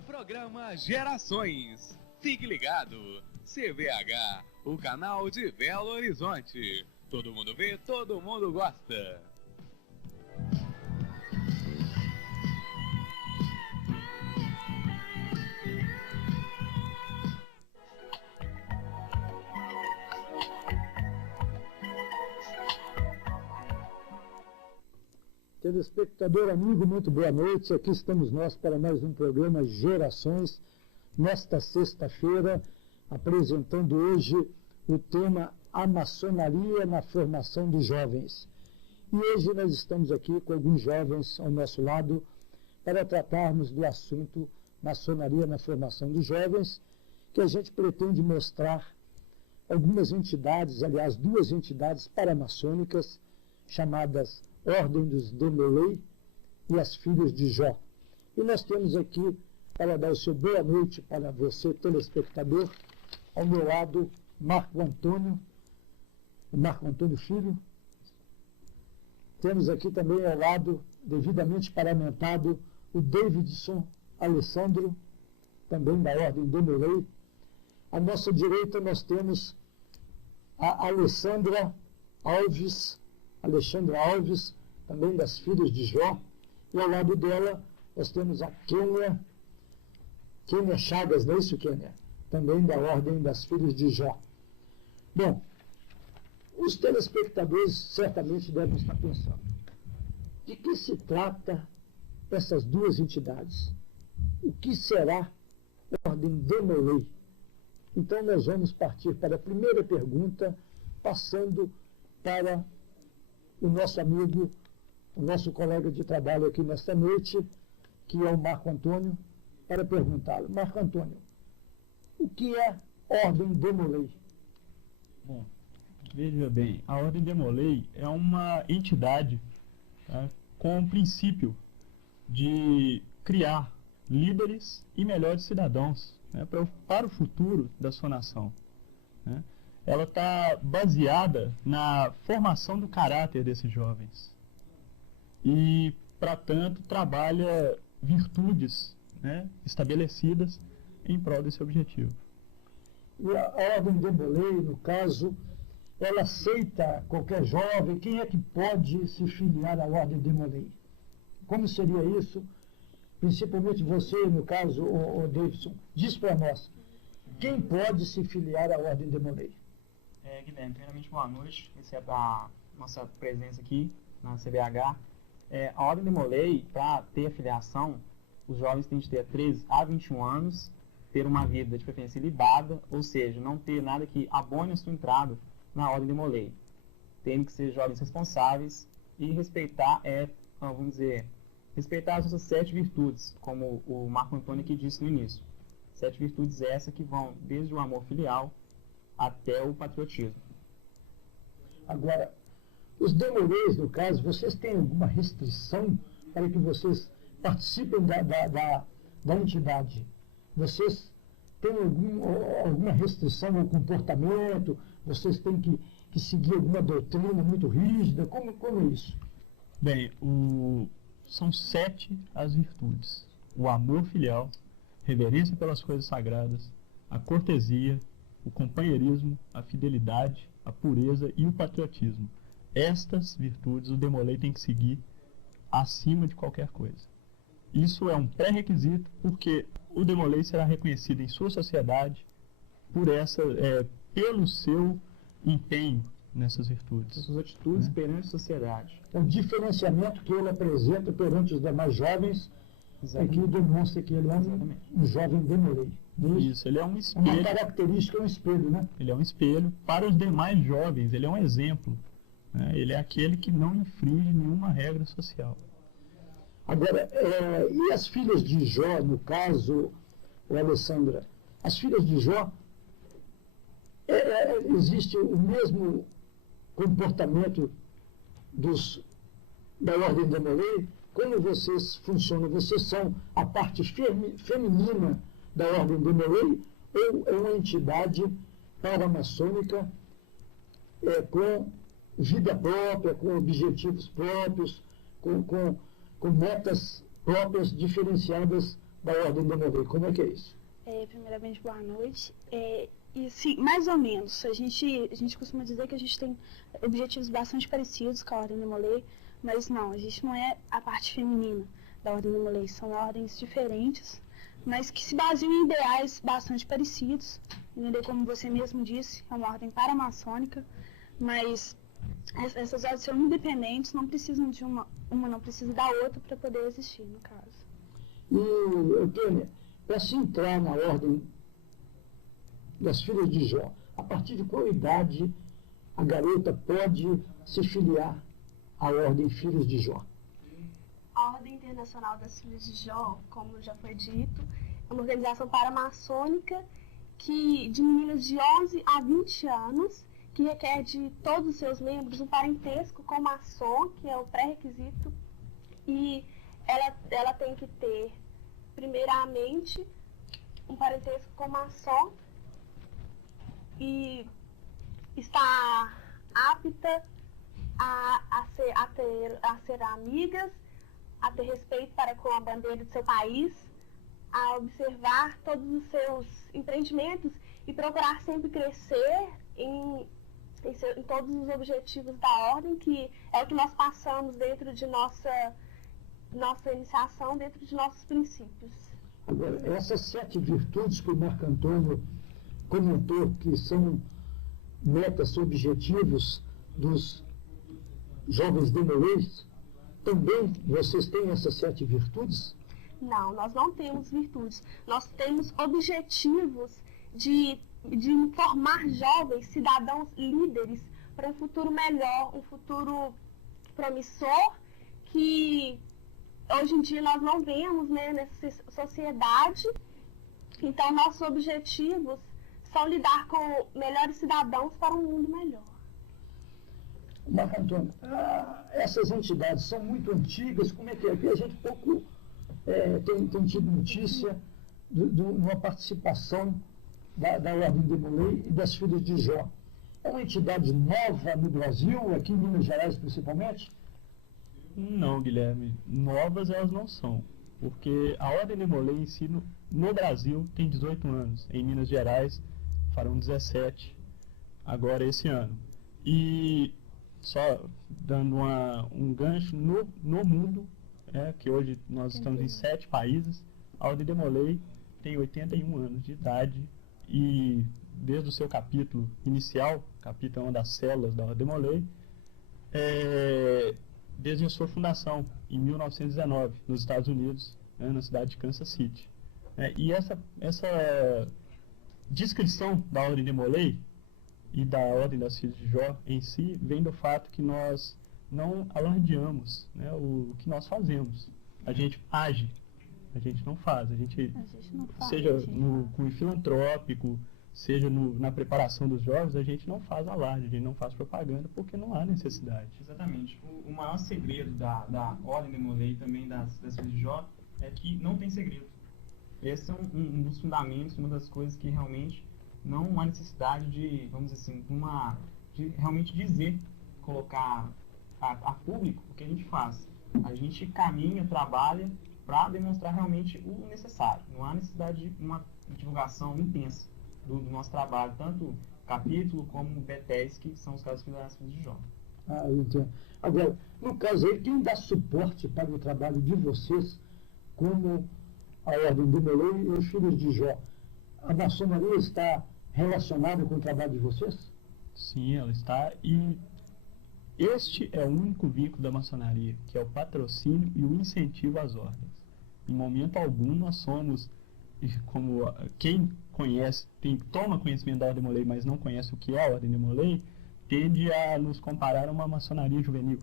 Programa Gerações. Fique ligado. CVH, o canal de Belo Horizonte. Todo mundo vê, todo mundo gosta. Telespectador amigo, muito boa noite. Aqui estamos nós para mais um programa Gerações, nesta sexta-feira, apresentando hoje o tema A Maçonaria na Formação dos Jovens. E hoje nós estamos aqui com alguns jovens ao nosso lado para tratarmos do assunto Maçonaria na Formação dos Jovens, que a gente pretende mostrar algumas entidades, aliás, duas entidades paramaçônicas, chamadas Ordem dos Demolei e as Filhas de Jó. E nós temos aqui, para dar o seu boa noite para você, telespectador, ao meu lado, Marco Antônio Filho. Temos aqui também ao lado, devidamente paramentado, o Davidson Alessandro, também da Ordem Demolei. À nossa direita nós temos a Alexandra Alves, também das Filhas de Jó, e ao lado dela nós temos a Kênia Chagas, não é isso, Kênia? Também da Ordem das Filhas de Jó. Bom, os telespectadores certamente devem estar pensando, de que se trata essas duas entidades? O que será a Ordem Demolei? Então nós vamos partir para a primeira pergunta, passando para o nosso amigo, o nosso colega de trabalho aqui nesta noite, que é o Marco Antônio, para perguntá-lo. Marco Antônio, o que é Ordem Demolei? Bom, veja bem, a Ordem Demolei é uma entidade, tá, com o princípio de criar líderes e melhores cidadãos, né, para o futuro da sua nação, né? Ela está baseada na formação do caráter desses jovens e, para tanto, trabalha virtudes, né, estabelecidas em prol desse objetivo. E a Ordem Demolei, no caso, ela aceita qualquer jovem? Quem é que pode se filiar à Ordem Demolei? Como seria isso? Principalmente você, no caso, o Davidson, diz para nós, quem pode se filiar à Ordem Demolei? Guilherme, primeiramente boa noite, essa é a nossa presença aqui na CBH. A Ordem Demolei, para ter afiliação, os jovens têm de ter 13 a 21 anos, ter uma vida de preferência ilibada, ou seja, não ter nada que abone a sua entrada na Ordem Demolei. Tem que ser jovens responsáveis e respeitar, vamos dizer, respeitar as suas 7 virtudes, como o Marco Antônio aqui disse no início. 7 virtudes essas que vão desde o amor filial até o patriotismo. Agora, os demoleis, no caso, vocês têm alguma restrição para que vocês participem da entidade? Vocês têm alguma restrição ao comportamento? Vocês têm que seguir alguma doutrina muito rígida? Como é isso? Bem, são 7 as virtudes: o amor filial, reverência pelas coisas sagradas, a cortesia, o companheirismo, a fidelidade, a pureza e o patriotismo. Estas virtudes o Demolei tem que seguir acima de qualquer coisa. Isso é um pré-requisito, porque o Demolei será reconhecido em sua sociedade pelo seu empenho nessas virtudes. Suas atitudes perante a sociedade. O diferenciamento que ele apresenta perante os demais jovens é que demonstra que ele é um jovem Demolei. Isso, ele é um espelho. Uma característica é um espelho, né? Ele é um espelho para os demais jovens, ele é um exemplo, né? Ele é aquele que não infringe nenhuma regra social. Agora, e as filhas de Jó, no caso, Alessandra, as filhas de Jó, existe o mesmo comportamento da Ordem Demolei? Como vocês funcionam? Vocês são a parte feminina da Ordem Demolei ou é uma entidade paramaçônica com vida própria, com objetivos próprios, com metas próprias diferenciadas da Ordem Demolei. Como é que é isso? Primeiramente, boa noite. E sim, mais ou menos. A gente costuma dizer que a gente tem objetivos bastante parecidos com a Ordem Demolei, mas não, a gente não é a parte feminina da Ordem Demolei. São ordens diferentes, mas que se baseiam em ideais bastante parecidos. Entendeu? Como você mesmo disse, é uma ordem paramaçônica, mas essas ordens são independentes, não precisam de uma não precisa da outra para poder existir, no caso. E, Eugênia, para se entrar na Ordem das Filhas de Jó, a partir de qual idade a garota pode se filiar à Ordem Filhos de Jó? A Ordem Internacional das Filhas de Jó, como já foi dito, é uma organização paramaçônica que de meninas de 11 a 20 anos, que requer de todos os seus membros um parentesco com maçom, que é o pré-requisito, e ela tem que ter, primeiramente, um parentesco com maçom e está apta a ser amigas, a ter respeito para com a bandeira do seu país, a observar todos os seus empreendimentos e procurar sempre crescer em todos os objetivos da ordem, que é o que nós passamos dentro de nossa iniciação, dentro de nossos princípios. Agora, essas 7 virtudes que o Marco Antônio comentou, que são metas, objetivos dos jovens demoleis, também vocês têm essas 7 virtudes? Não, nós não temos virtudes. Nós temos objetivos de formar jovens cidadãos líderes para um futuro melhor, um futuro promissor, que hoje em dia nós não vemos, né, nessa sociedade. Então, nossos objetivos são lidar com melhores cidadãos para um mundo melhor. Marco Antônio, essas entidades são muito antigas, como é que é? Porque a gente pouco tem tido notícia de uma participação da Ordem Demolei e das Filhas de Jó. É uma entidade nova no Brasil, aqui em Minas Gerais principalmente? Não, Guilherme, novas elas não são, porque a Ordem Demolei em si no Brasil tem 18 anos, em Minas Gerais farão 17 agora esse ano. E só dando um gancho, no mundo, que hoje nós estamos em 7 países, a Ordem Demolei tem 81 anos de idade e desde o seu capítulo inicial, capítulo 1 das células da Ordem Demolei, desde a sua fundação, em 1919, nos Estados Unidos, na cidade de Kansas City. E essa descrição da Ordem Demolei e da Ordem das Filhas de Jó em si vem do fato que nós não alardeamos, né, o que nós fazemos. A gente age, a gente não faz. A gente não faz, seja no cunho filantrópico, seja na preparação dos jovens, a gente não faz alarde, a gente não faz propaganda, porque não há necessidade. Exatamente. O maior segredo da Ordem Demolei e também das Filhas de Jó é que não tem segredo. Esse é um dos fundamentos, uma das coisas que realmente não há necessidade de, vamos dizer assim, de realmente dizer, colocar a público o que a gente faz. A gente caminha, trabalha para demonstrar realmente o necessário. Não há necessidade de uma divulgação intensa do nosso trabalho, tanto capítulo como BTS, que são os casos das Filhas de Jó. Eu entendo. Agora, no caso aí, quem dá suporte para o trabalho de vocês, como a Ordem Demolei e os Filhos de Jó, a maçonaria está relacionada com o trabalho de vocês? Sim, ela está, e este é o único vínculo da maçonaria, que é o patrocínio e o incentivo às ordens. Em momento algum nós somos, como quem conhece, toma conhecimento da Ordem Demolei, mas não conhece o que é a Ordem Demolei, tende a nos comparar a uma maçonaria juvenil.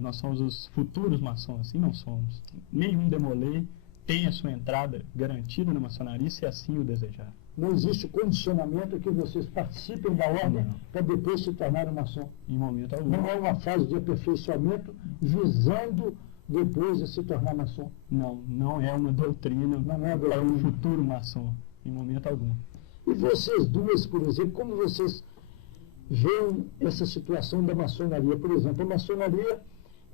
Nós somos os futuros maçons, assim não somos. Nenhum Demolei tem a sua entrada garantida na maçonaria, se assim o desejar. Não existe condicionamento que vocês participem da ordem para depois se tornarem maçom? Em momento algum. Não é uma fase de aperfeiçoamento visando depois de se tornar maçom? Não é uma doutrina para um futuro maçom, em momento algum. E vocês duas, por exemplo, como vocês veem essa situação da maçonaria? Por exemplo, a maçonaria,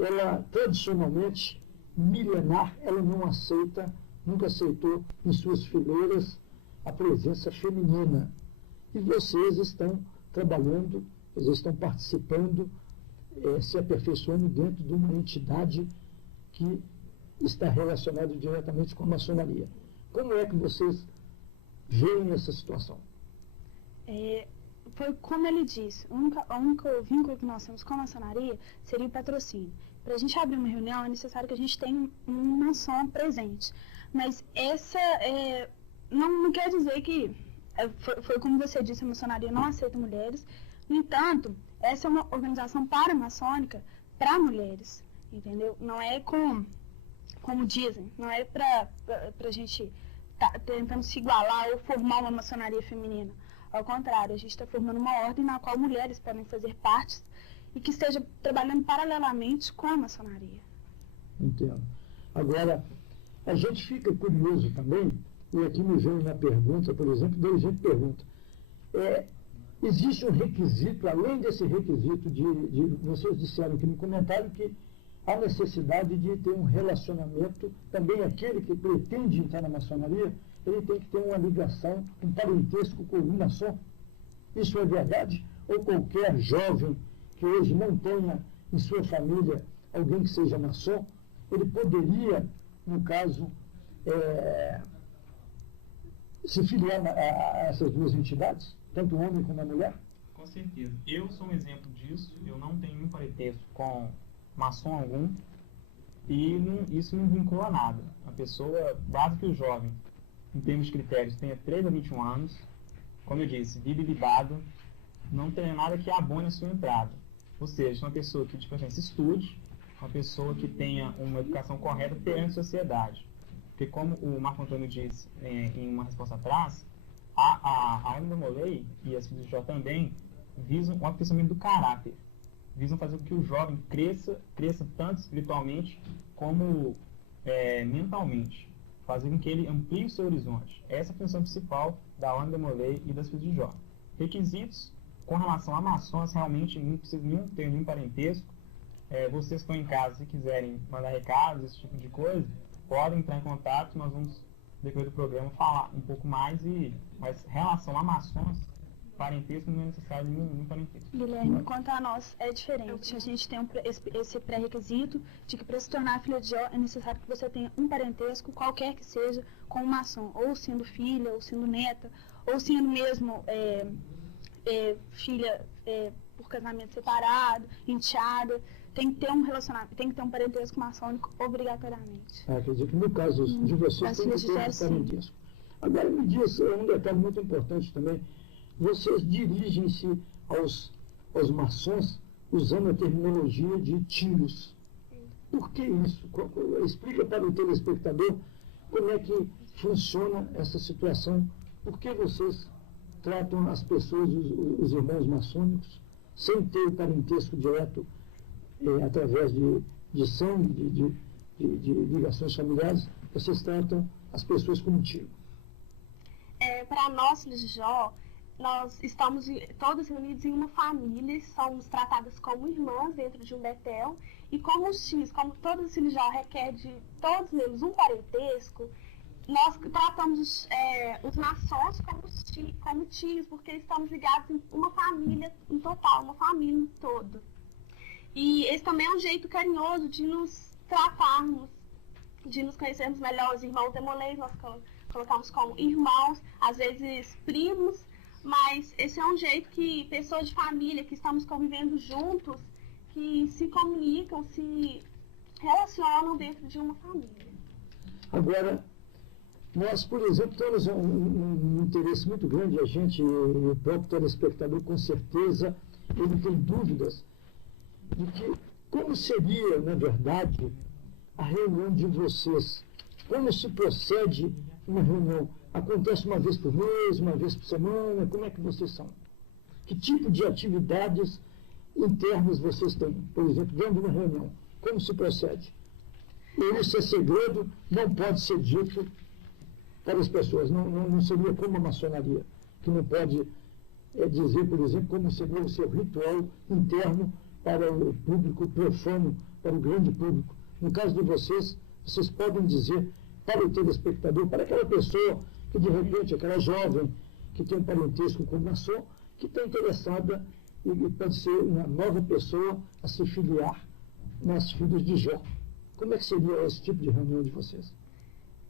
ela tradicionalmente, milenar, ela não aceita nunca aceitou em suas fileiras a presença feminina. E vocês estão trabalhando, vocês estão participando, se aperfeiçoando dentro de uma entidade que está relacionada diretamente com a maçonaria. Como é que vocês veem essa situação? Foi como ele disse, o único vínculo que nós temos com a maçonaria seria o patrocínio. Para a gente abrir uma reunião é necessário que a gente tenha um maçom presente. Mas essa não quer dizer que, foi como você disse, a maçonaria não aceita mulheres. No entanto, essa é uma organização paramaçônica para mulheres, entendeu? Não é como dizem, não é para a gente tentando se igualar ou formar uma maçonaria feminina. Ao contrário, a gente está formando uma ordem na qual mulheres podem fazer parte e que esteja trabalhando paralelamente com a maçonaria. Entendo. Agora, a gente fica curioso também, e aqui me vem uma pergunta, por exemplo, daí a gente pergunta, existe um requisito, além desse requisito vocês disseram aqui no comentário que há necessidade de ter um relacionamento, também aquele que pretende entrar na maçonaria, ele tem que ter uma ligação, um parentesco com um maçom. Isso é verdade? Ou qualquer jovem que hoje não tenha em sua família alguém que seja maçom, ele poderia, no caso, se filiar a essas duas entidades, tanto o homem como a mulher? Com certeza. Eu sou um exemplo disso. Eu não tenho nenhum parentesco com maçom algum e isso não vincula nada. A pessoa, basta que o jovem, em termos de critérios, tenha 13 a 21 anos, como eu disse, vive libado, não tem nada que abone a sua entrada. Ou seja, uma pessoa que, de preferência, estude, uma pessoa que tenha uma educação correta perante a sociedade. Porque, como o Marco Antônio disse em uma resposta atrás, a Ordem da Molay e as filhas de Jó também visam o aperfeiçoamento do caráter, visam fazer com que o jovem cresça tanto espiritualmente como mentalmente, fazer com que ele amplie o seu horizonte. Essa é a função principal da Ordem da Molay e das filhas de Jó. Requisitos com relação a maçons, realmente não precisa ter nenhum parentesco. Vocês estão em casa, se quiserem mandar recados, esse tipo de coisa, podem entrar em contato, nós vamos, depois do programa, falar um pouco mais, mas em relação a maçons, parentesco não é necessário nenhum parentesco. Guilherme, quanto a nós é diferente. A gente tem esse pré-requisito de que para se tornar filha de Jó é necessário que você tenha um parentesco, qualquer que seja, com um maçom, ou sendo filha, ou sendo neta, ou sendo mesmo filha por casamento separado, enteada. Tem que ter um relacionamento, tem que ter um parentesco maçônico obrigatoriamente. Quer dizer que no caso de vocês tem que ter um parentesco. Agora me diz um detalhe muito importante também. Vocês dirigem-se aos maçons usando a terminologia de tios. Por que isso? Explica para o telespectador como é que funciona essa situação. Por que vocês tratam as pessoas, os irmãos maçônicos, sem ter o parentesco direto através de sangue, de ligações familiares, vocês tratam as pessoas como tio? Para nós, filhos de Jó, nós estamos todos reunidos em uma família, somos tratadas como irmãs dentro de um Betel, e como os tios, como todos os filhos de Jó requer de todos eles um parentesco, nós tratamos os maçons como tios, porque estamos ligados em uma família em total, uma família em todo. E esse também é um jeito carinhoso de nos tratarmos, de nos conhecermos melhor. Os irmãos da Molay nós colocamos como irmãos, às vezes primos, mas esse é um jeito que pessoas de família que estamos convivendo juntos, que se comunicam, se relacionam dentro de uma família. Agora, nós, por exemplo, temos um interesse muito grande, a gente, o próprio telespectador, com certeza, ele tem dúvidas de que como seria, na verdade, a reunião de vocês. Como se procede uma reunião? Acontece uma vez por mês, uma vez por semana? Como é que vocês são? Que tipo de atividades internas vocês têm? Por exemplo, dentro de uma reunião, como se procede? E isso é segredo, não pode ser dito para as pessoas. Não seria como a maçonaria, que não pode dizer, por exemplo, como seria o seu ritual interno para o público profano, para o grande público. No caso de vocês, vocês podem dizer para o telespectador, para aquela pessoa que de repente, aquela jovem que tem um parentesco com o maçom, que está interessada e pode ser uma nova pessoa a se filiar nas Filhos de Jó. Como é que seria esse tipo de reunião de vocês?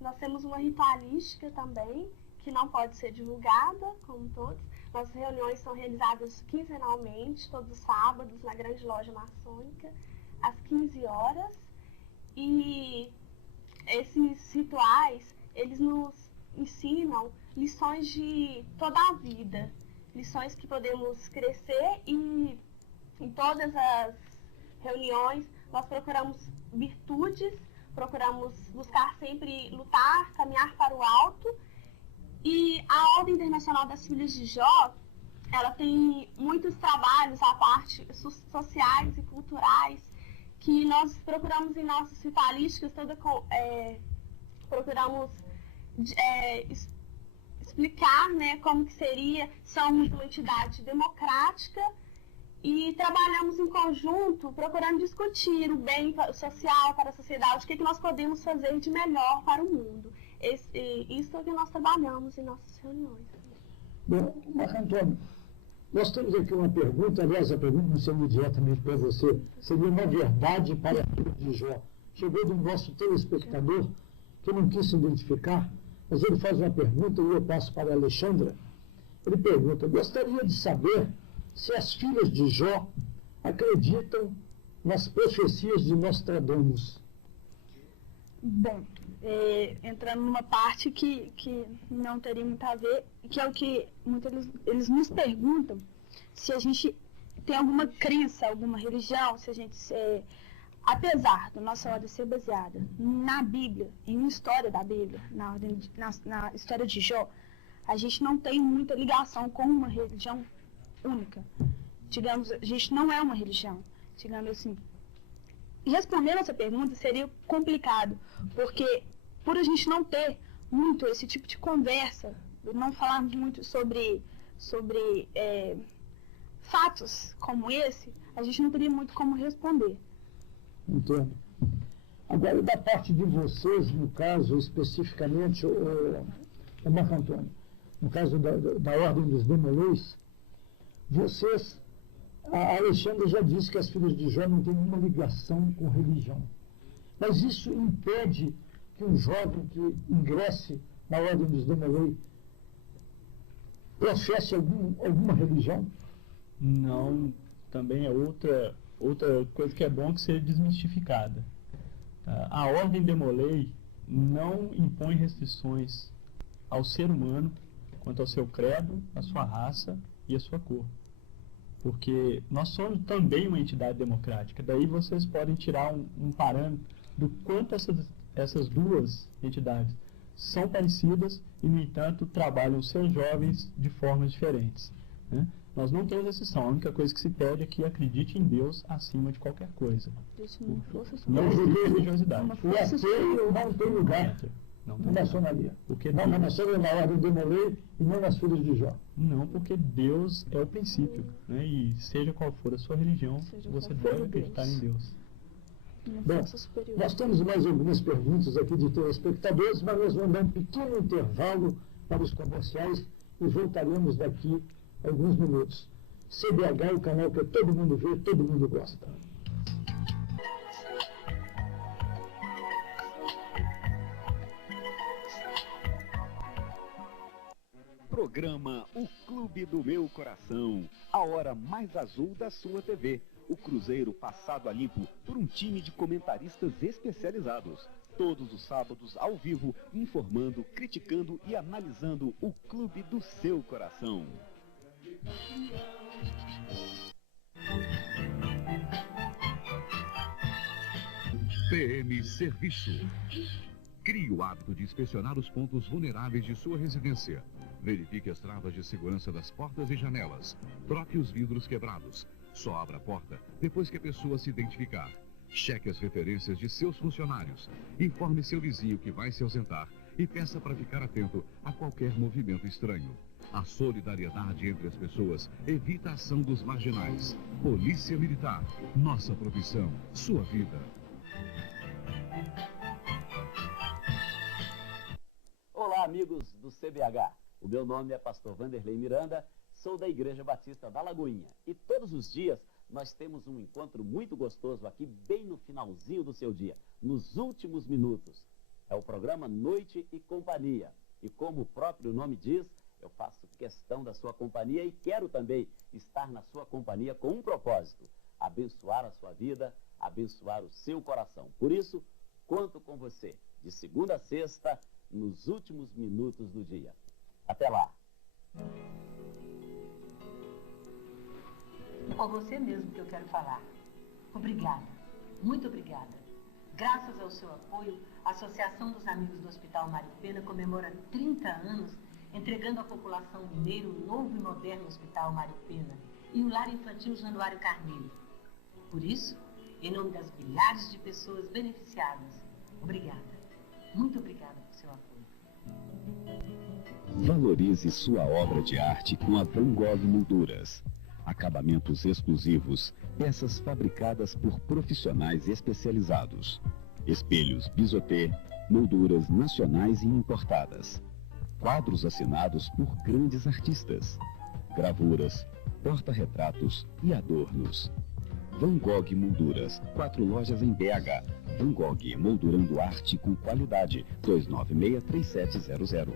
Nós temos uma ritualística também, que não pode ser divulgada, como todos. Nossas reuniões são realizadas quinzenalmente, todos os sábados, na Grande Loja Maçônica, às 15 horas. E esses rituais, eles nos ensinam lições de toda a vida, lições que podemos crescer, e em todas as reuniões nós procuramos virtudes, procuramos buscar sempre lutar, caminhar para o alto. E a Ordem Internacional das Filhas de Jó, ela tem muitos trabalhos à parte sociais e culturais que nós procuramos em nossas ritualísticas, procuramos explicar, né, como que seria. Somos uma entidade democrática e trabalhamos em conjunto, procurando discutir o bem social para a sociedade, o que nós podemos fazer de melhor para o mundo. Isso é o que nós trabalhamos em nossas reuniões. Bom, Marco Antônio, nós temos aqui uma pergunta, aliás, a pergunta não seria diretamente para você, seria uma verdade para a Filha de Jó. Chegou do nosso telespectador, que não quis se identificar, mas ele faz uma pergunta e eu passo para a Alexandra. Ele pergunta: gostaria de saber se as filhas de Jó acreditam nas profecias de Nostradamus. Bom, entrando numa parte que não teria muito a ver, que é o que eles nos perguntam, se a gente tem alguma crença, alguma religião, se a gente, apesar da nossa ordem ser baseada na Bíblia, em uma história da Bíblia, na história de Jó, a gente não tem muita ligação com uma religião única. Digamos, a gente não é uma religião, digamos assim. E respondendo essa pergunta seria complicado, porque por a gente não ter muito esse tipo de conversa, não falarmos muito sobre fatos como esse, a gente não teria muito como responder. Entendo. Agora, da parte de vocês, no caso especificamente, o Marco Antônio, no caso da Ordem dos Demolês, vocês, a Alexandra já disse que as filhas de Jó não têm nenhuma ligação com religião. Mas isso impede que um jovem que ingresse na Ordem dos Demolês professe alguma religião? Não, também é outra coisa que é bom que seja desmistificada. A Ordem Demolei não impõe restrições ao ser humano quanto ao seu credo, a sua raça e a sua cor. Porque nós somos também uma entidade democrática. Daí vocês podem tirar um parâmetro do quanto essas duas entidades são parecidas e, no entanto, trabalham seus jovens de formas diferentes, né? Nós não temos exceção. A única coisa que se pede é que acredite em Deus acima de qualquer coisa. Não existe religiosidade. O ateu não tem lugar na maçonaria. Porque não na maçonaria, na Ordem de Demolei e não nas filhas de Jó. Não, porque Deus é o princípio, né? E seja qual for a sua religião, você deve acreditar em Deus. Bom, nós temos mais algumas perguntas aqui de telespectadores, mas nós vamos dar um pequeno intervalo para os comerciais e voltaremos daqui a alguns minutos. CBH é o canal que todo mundo vê, todo mundo gosta. Programa O Clube do Meu Coração, a hora mais azul da sua TV. O Cruzeiro passado a limpo por um time de comentaristas especializados. Todos os sábados ao vivo, informando, criticando e analisando o clube do seu coração. PM Serviço. Crie o hábito de inspecionar os pontos vulneráveis de sua residência. Verifique as travas de segurança das portas e janelas. Troque os vidros quebrados. Só abra a porta depois que a pessoa se identificar. Cheque as referências de seus funcionários. Informe seu vizinho que vai se ausentar e peça para ficar atento a qualquer movimento estranho. A solidariedade entre as pessoas evita a ação dos marginais. Polícia Militar. Nossa profissão, sua vida. amigos do CBH. O meu nome é pastor Vanderlei Miranda, sou da Igreja Batista da Lagoinha. E todos os dias nós temos um encontro muito gostoso aqui, bem no finalzinho do seu dia, nos últimos minutos. É o programa Noite e Companhia. E como o próprio nome diz, eu faço questão da sua companhia e quero também estar na sua companhia com um propósito: abençoar a sua vida, abençoar o seu coração. Por isso, conto com você, de segunda a sexta, nos últimos minutos do dia. Até lá! É com você mesmo que eu quero falar. Obrigada, muito obrigada. Graças ao seu apoio, a Associação dos Amigos do Hospital Mário Pena comemora 30 anos entregando à população mineira o novo e moderno Hospital Mário Pena e o Lar Infantil Januário Carneiro. Por isso, em nome das milhares de pessoas beneficiadas, obrigada, muito obrigada por seu apoio. Valorize sua obra de arte com a Van Gogh Molduras. Acabamentos exclusivos, peças fabricadas por profissionais especializados. Espelhos Bisoté, molduras nacionais e importadas. Quadros assinados por grandes artistas. Gravuras, porta-retratos e adornos. Van Gogh Molduras, 4 lojas em BH. Van Gogh, moldurando arte com qualidade. 296-3700.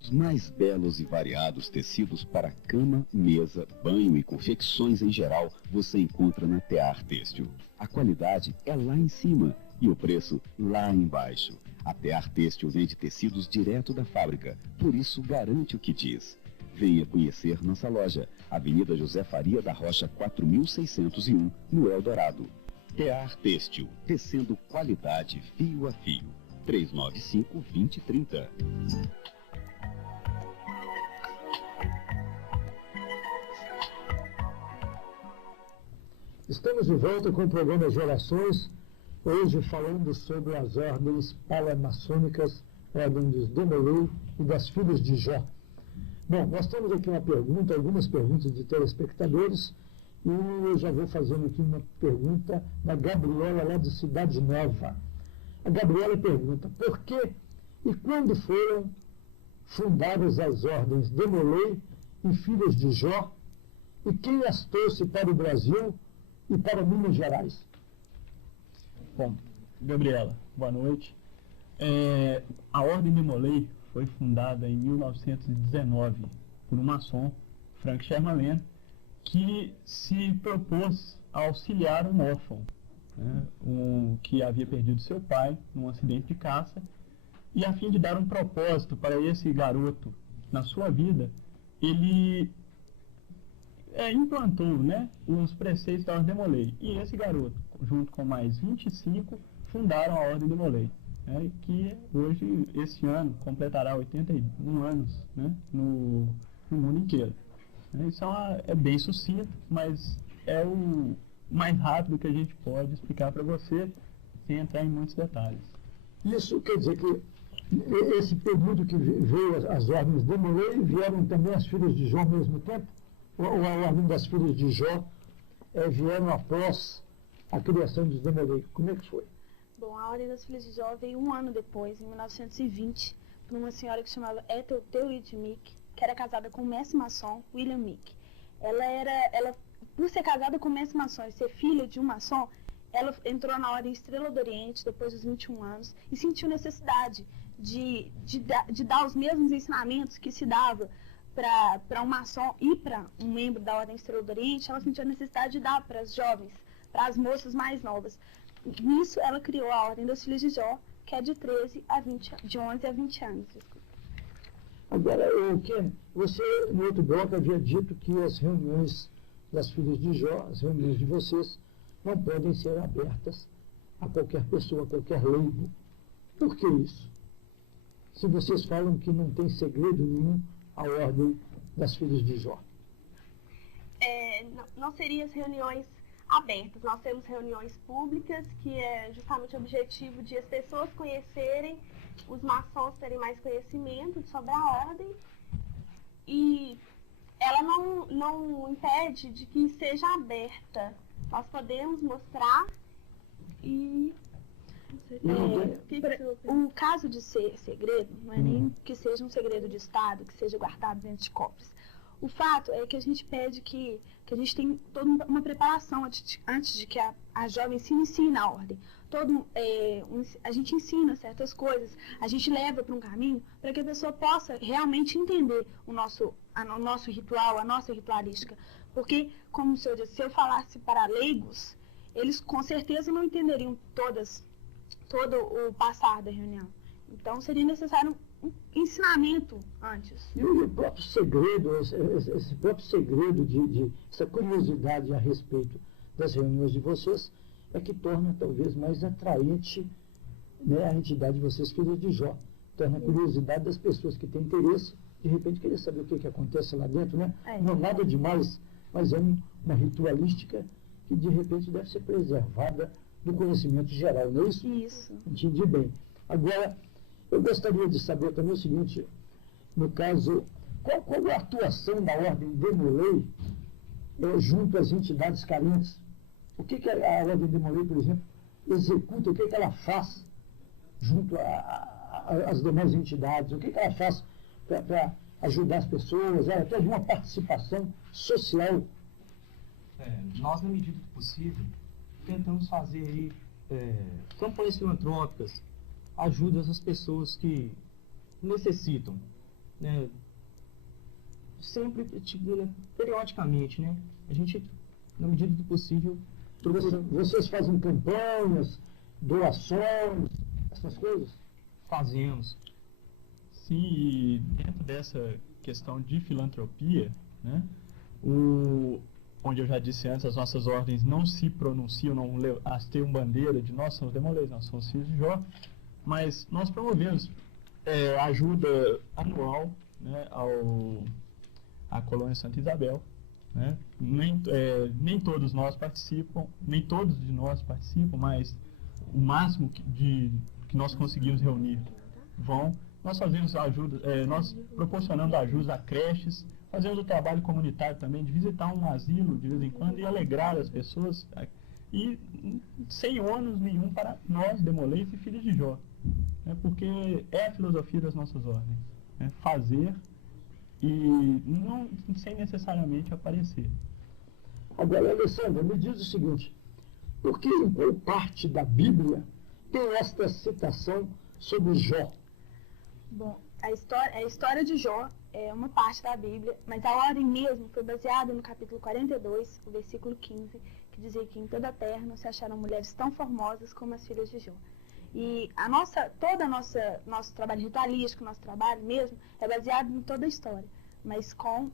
Os mais belos e variados tecidos para cama, mesa, banho e confecções em geral você encontra na Tear Têxtil. A qualidade é lá em cima e o preço lá embaixo. A Tear Têxtil vende tecidos direto da fábrica, por isso garante o que diz. Venha conhecer nossa loja, Avenida José Faria da Rocha 4601, no Eldorado. Tear Têxtil, tecendo qualidade fio a fio. 395-2030. Estamos de volta com o programa Gerações, hoje falando sobre as ordens paramaçônicas, ordem dos Demolei e das Filhas de Jó. Bom, nós temos aqui algumas perguntas de telespectadores, e eu já vou fazendo aqui uma pergunta da Gabriela, lá de Cidade Nova. A Gabriela pergunta: por que e quando foram fundadas as ordens Demolei e Filhas de Jó, e quem as trouxe para o Brasil e para Minas Gerais? Bom, Gabriela, boa noite. A Ordem Demolei foi fundada em 1919 por um maçom, Frank Sherman, que se propôs a auxiliar um órfão, né, que havia perdido seu pai num acidente de caça, e a fim de dar um propósito para esse garoto na sua vida, ele implantou, né, os preceitos da Ordem Demolei. E esse garoto, junto com mais 25, fundaram a Ordem Demolei, né, que hoje, esse ano, completará 81 anos, né, no mundo inteiro. Isso é bem sucinto, mas é o mais rápido que a gente pode explicar para você, sem entrar em muitos detalhes. Isso quer dizer que esse período que veio as ordens Demolei, vieram também as Filhas de Jó ao mesmo tempo? Ou a ordem das Filhas de Jó vieram após a criação dos Demolei? Como é que foi? Bom, a Ordem das Filhas de Jó veio um ano depois, em 1920, por uma senhora que se chamava Ethel Tewitt Meek, que era casada com o mestre maçom William Meek. Ela, por ser casada com o mestre maçom e ser filha de um maçom, ela entrou na Ordem Estrela do Oriente depois dos 21 anos e sentiu necessidade de dar os mesmos ensinamentos que se dava para um maçom e para um membro da Ordem Estrela do Oriente. Ela sentiu a necessidade de dar para as jovens, para as moças mais novas. Nisso, ela criou a Ordem das Filhas de Jó, que é de 11 a 20 anos. Desculpa. Agora, você, no outro bloco, havia dito que as reuniões das Filhas de Jó, as reuniões de vocês, não podem ser abertas a qualquer pessoa, a qualquer leigo. Por que isso? Se vocês falam que não tem segredo nenhum a Ordem das Filhas de Jó. Não seriam as reuniões abertas. Nós temos reuniões públicas, que é justamente o objetivo de as pessoas conhecerem, os maçons terem mais conhecimento sobre a ordem, e ela não impede de que seja aberta Nós podemos mostrar e... O caso de ser segredo não é nem que seja um segredo de Estado, que seja guardado dentro de cofres. O fato é que a gente pede que a gente tem toda uma preparação antes de que a jovem se inicie na ordem. A gente ensina certas coisas, a gente leva para um caminho para que a pessoa possa realmente entender o nosso ritual, a nossa ritualística. Porque, como o senhor disse, se eu falasse para leigos, eles com certeza não entenderiam todo o passar da reunião. Então, seria necessário um ensinamento antes. E o próprio segredo, esse próprio segredo essa curiosidade a respeito das reuniões de vocês, é que torna talvez mais atraente, né, a entidade de vocês, filhos de Jó. Torna a curiosidade das pessoas que têm interesse, de repente querer saber o que acontece lá dentro, né? Não nada demais, mas é uma ritualística que de repente deve ser preservada do conhecimento geral, não é isso? Isso. Entendi bem. Agora, eu gostaria de saber também o seguinte, no caso, qual é a atuação da Ordem Demolei junto às entidades carentes? O que a Ordem Demolei, por exemplo, executa, o que ela faz junto às demais entidades? O que ela faz para ajudar as pessoas? Ela tem alguma participação social? Nós, na medida do possível, tentamos fazer aí campanhas filantrópicas, ajudas às pessoas que necessitam, né? Sempre, periodicamente, né? A gente, na medida do possível, Vocês fazem campanhas, doações, essas coisas? Fazemos. Sim, e dentro dessa questão de filantropia, né, onde eu já disse antes, as nossas ordens não se pronunciam, não hasteiam bandeira de nós somos Demolei, nós somos filhos de Jó, mas nós promovemos ajuda anual, né, à colônia Santa Isabel. Né? Nem todos nós participam, nem todos de nós participam, mas o máximo que nós conseguimos reunir vão. Nós fazemos ajuda, nós proporcionamos ajuda a creches, fazemos o trabalho comunitário também, de visitar um asilo de vez em quando e alegrar as pessoas, e sem ônus nenhum para nós, Demolei e filhos de Jó, né? Porque é a filosofia das nossas ordens, né? Fazer e não sem necessariamente aparecer. Agora, Alessandra, me diz o seguinte, por que em qual parte da Bíblia tem esta citação sobre Jó? Bom, a história de Jó é uma parte da Bíblia, mas a ordem mesmo foi baseada no capítulo 42, o versículo 15, que dizia que em toda a terra não se acharam mulheres tão formosas como as filhas de Jó. E nosso trabalho ritualístico, nosso trabalho mesmo, é baseado em toda a história, mas com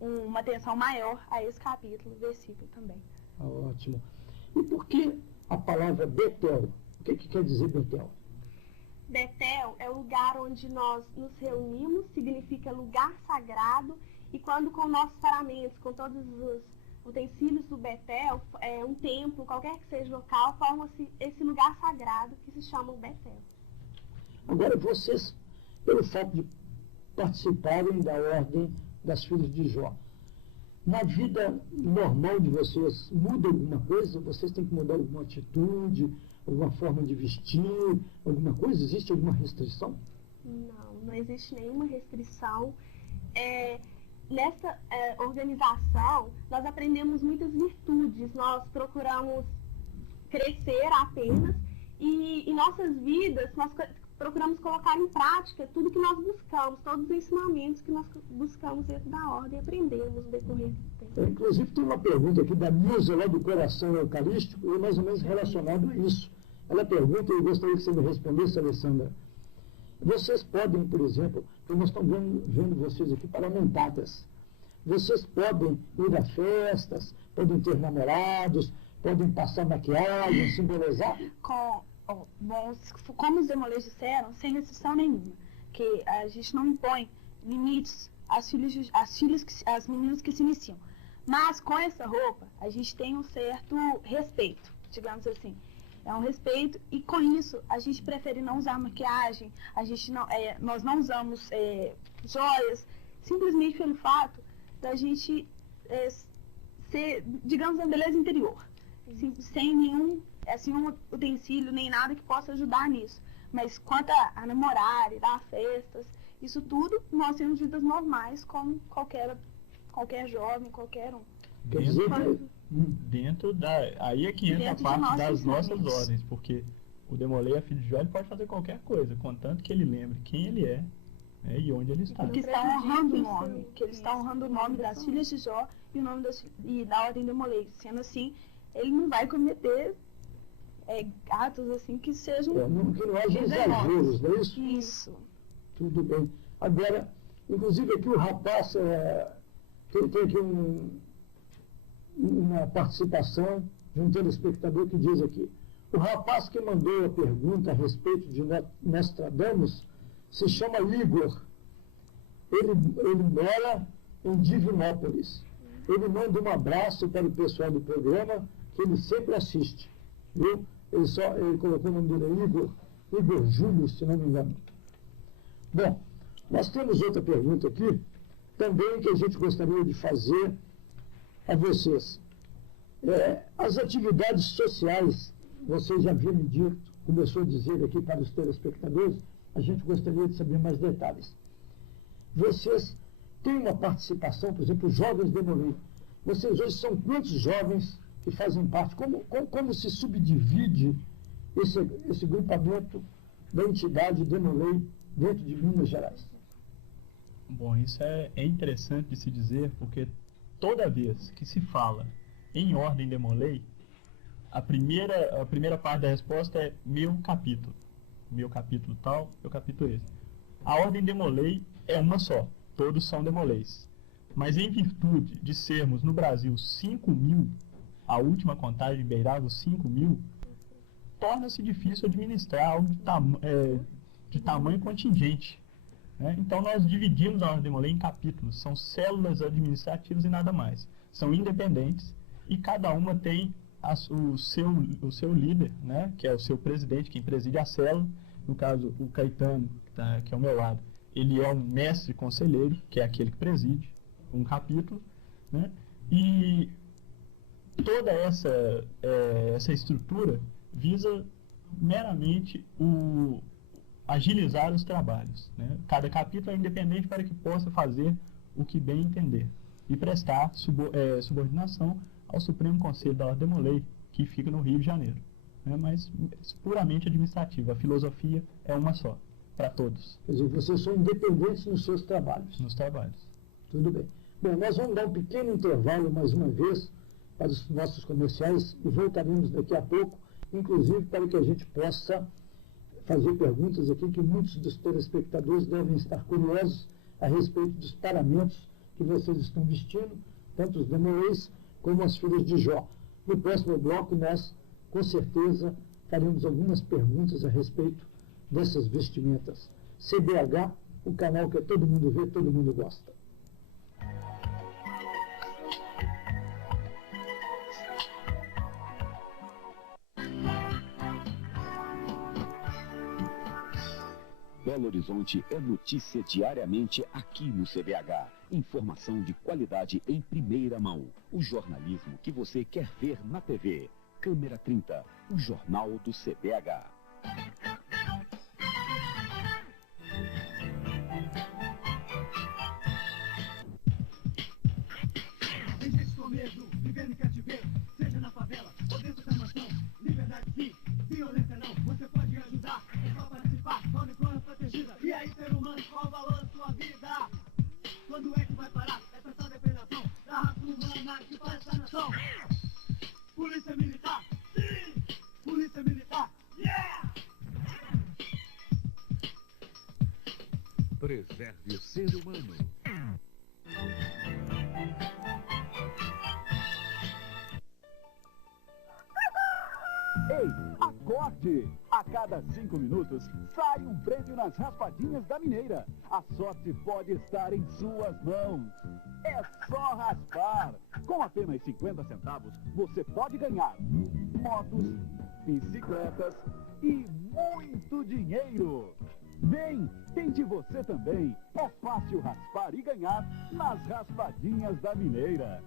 uma atenção maior a esse capítulo, versículo também. Ótimo. E por que a palavra Betel? O que quer dizer Betel? Betel é o lugar onde nós nos reunimos, significa lugar sagrado, e quando com nossos paramentos, com todos os utensílios do Betel, um templo, qualquer que seja o local, forma-se esse lugar sagrado que se chama o Betel. Agora, vocês, pelo fato de participarem da ordem das filhas de Jó, na vida normal de vocês, muda alguma coisa? Vocês têm que mudar alguma atitude, alguma forma de vestir, alguma coisa? Existe alguma restrição? Não existe nenhuma restrição. Nessa organização, nós aprendemos muitas virtudes, nós procuramos crescer apenas e em nossas vidas nós procuramos colocar em prática tudo que nós buscamos, todos os ensinamentos que nós buscamos dentro da ordem e aprendemos no decorrer do tempo. Inclusive tem uma pergunta aqui da Nilza, lá do Coração Eucarístico, e mais ou menos relacionado a isso. Ela pergunta, e eu gostaria que você me respondesse, Alessandra. Vocês podem, por exemplo, nós estamos vendo vocês aqui parlamentadas, vocês podem ir a festas, podem ter namorados, podem passar maquiagem, simbolizar? Como os Demolês disseram, sem restrição nenhuma, que a gente não impõe limites às meninas que se iniciam. Mas com essa roupa, a gente tem um certo respeito, digamos assim. É um respeito, e com isso a gente prefere não usar maquiagem, nós não usamos joias, simplesmente pelo fato da gente ser, digamos, uma beleza interior. sem nenhum assim, um utensílio, nem nada que possa ajudar nisso. Mas quanto a namorar e dar festas, isso tudo, nós temos vidas normais, como qualquer jovem, qualquer um. Quer dizer Dentro da... Aí é que entra a parte das nossas ordens, porque o Demolei, a filha de Jó, ele pode fazer qualquer coisa, contanto que ele lembre quem ele é, né, e onde ele está. Que está honrando o nome, que ele está honrando o nome das filhas de Jó e o nome e da ordem Demolei. Sendo assim, ele não vai cometer atos assim que sejam... que não haja exageros, não é isso? Isso. Tudo bem. Agora, inclusive aqui o rapaz tem aqui uma participação de um telespectador que diz aqui: o rapaz que mandou a pergunta a respeito de Nostradamus se chama Igor. Ele mora em Divinópolis. Ele manda um abraço para o pessoal do programa, que ele sempre assiste. Viu? Ele colocou o nome dele, Igor Júlio, se não me engano. Bom, nós temos outra pergunta aqui, também que a gente gostaria de fazer a vocês. As atividades sociais, vocês já haviam me dito, começou a dizer aqui para os telespectadores, a gente gostaria de saber mais detalhes. Vocês têm uma participação, por exemplo, os jovens Demolei. Vocês hoje são quantos jovens que fazem parte? Como se subdivide esse grupamento da entidade Demolei dentro de Minas Gerais? Bom, isso é interessante de se dizer, porque toda vez que se fala em ordem Demolei, a primeira parte da resposta é meu capítulo. Meu capítulo tal, meu capítulo esse. A ordem Demolei é uma só, todos são Demoleis. Mas em virtude de sermos no Brasil 5.000, a última contagem beirava os 5.000, torna-se difícil administrar algo de tamanho contingente. Né? Então nós dividimos a ordem Demolei em capítulos, são células administrativas e nada mais. São independentes e cada uma tem o seu líder, né? Que é o seu presidente, quem preside a célula. No caso, o Caetano, que é ao meu lado, ele é um mestre conselheiro, que é aquele que preside um capítulo, né? E toda essa estrutura visa meramente agilizar os trabalhos, né? Cada capítulo é independente para que possa fazer o que bem entender e prestar subordinação ao Supremo Conselho da Ordem Demolei, que fica no Rio de Janeiro, né? Mas puramente administrativa. A filosofia é uma só, para todos. Quer dizer, vocês são independentes nos seus trabalhos. Nos trabalhos. Tudo bem. Bom, nós vamos dar um pequeno intervalo mais uma vez para os nossos comerciais e voltaremos daqui a pouco, inclusive para que a gente possa fazer perguntas aqui que muitos dos telespectadores devem estar curiosos a respeito dos paramentos que vocês estão vestindo, tanto os Demoleis como as filhas de Jó. No próximo bloco, nós, com certeza, faremos algumas perguntas a respeito dessas vestimentas. CBH, o canal que todo mundo vê, todo mundo gosta. Belo Horizonte é notícia diariamente aqui no CBH. Informação de qualidade em primeira mão. O jornalismo que você quer ver na TV. Câmera 30, o jornal do CBH. Tem gente com medo, vivendo em cativeiro, seja na favela ou dentro da mansão. Liberdade sim, violência não. Você pode ajudar, é só participar. Tome plano protegida. E aí, ser humano, qual o valor da sua vida? Quando é que vai parar essa só depredação da raça humana que faz essa nação? Polícia militar, sim! Polícia militar, yeah! Preserve o ser humano. Ei, acorde! A cada 5 minutos sai um prêmio nas raspadinhas da Mineira. A sorte pode estar em suas mãos. É só raspar. Com apenas 50 centavos, você pode ganhar motos, bicicletas e muito dinheiro. Vem, tente você também. É fácil raspar e ganhar nas raspadinhas da Mineira.